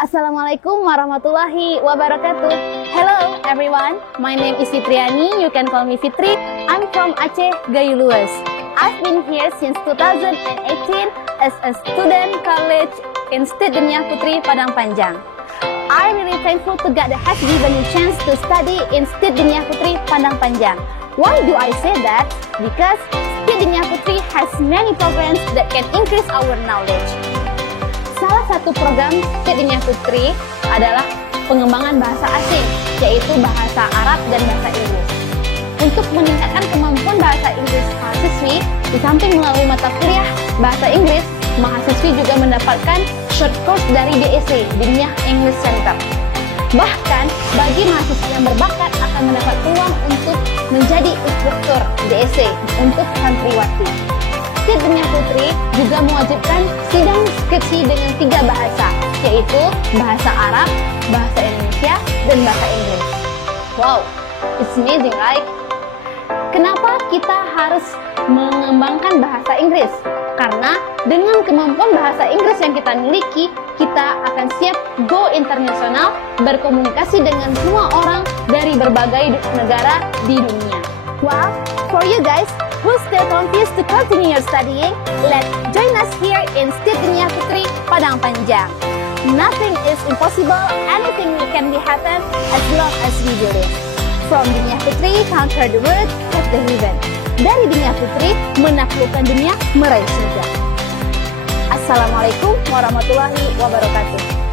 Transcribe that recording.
Assalamualaikum warahmatullahi wabarakatuh. Hello everyone, my name is Fitriani. You can call me Fitri. I'm from Aceh, Gayo Luas. I've been here since 2018 as a student college in Stit Dinia Putri Padang Panjang. I'm really thankful to God that has given me chance to study in Stit Dinia Putri Padang Panjang. Why do I say that? Because Stit Dinia Putri has many programs that can increase our knowledge. Salah satu program Stit Dinia Putri adalah pengembangan bahasa asing, yaitu bahasa Arab dan bahasa Inggris. Untuk meningkatkan kemampuan bahasa Inggris mahasiswi, di samping melalui mata kuliah bahasa Inggris, mahasiswi juga mendapatkan short course dari DEC, Dinia English Center. Bahkan, bagi mahasiswa yang berbakat akan mendapat peluang untuk menjadi instruktur DEC untuk santriwati. Stit Dinia Putri juga mewajibkan sidang skripsi dengan 3 bahasa, yaitu bahasa Arab, bahasa Indonesia, dan bahasa Inggris. Wow, it's amazing, right? Kenapa kita harus mengembangkan bahasa Inggris? Karena dengan kemampuan bahasa Inggris yang kita miliki, kita akan siap go internasional, berkomunikasi dengan semua orang dari berbagai negara di dunia. Well, for you guys who still confused to continue your studying, let's join us here in Stit Dinia Putri Padang Panjang. Nothing is impossible, anything can be happen as long as we believe. From Dinia Putri, conquer the world, touch the heaven. Dari Dinia Putri, menaklukkan dunia, meraih surga. Assalamualaikum warahmatullahi wabarakatuh.